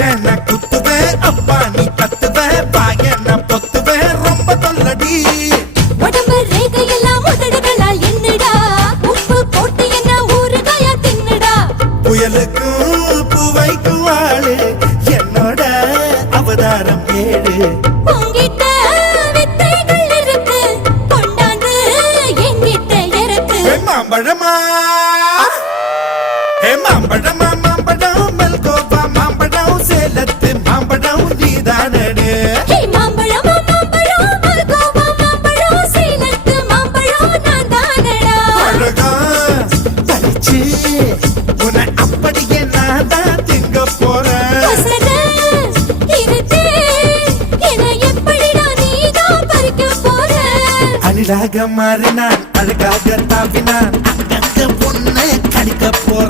சேன குத்துவேன் அப்பா நீ கத்துவேன் பாய நான் பொத்துவேன் ரொம்ப தொல்லடி உடம்பு ரேகையெல்லாம் உதடுகளால் என்னடா உப்பு போட்டு என்ன ஊறுகாயா தின்னுடா புயலுக்கும் பூவைக்கும் ஆளு என்னோட அவதாரம் ஏழு உங்கிட்ட வித்தைகள் இருக்கு கொண்டாந்து எங்கிட்ட இருக்கு மாம்பழமா மாம்பழமா மாம்பழம் மல்கோவா மாம்பழம் சேலத்து மாம்பழம் நீதானடு மாம்பழம் மாம்பழம் மல்கோவா மாம்பழம் சேலத்து மாம்பழம் நான் தானடா அழகா பறிச்சு உன்னை அப்படியே நான் தான் திங்க போறேன் அழகாக மாறினான் அழகாக தாவினான் அங்க பொண்ணு கடிக்க போற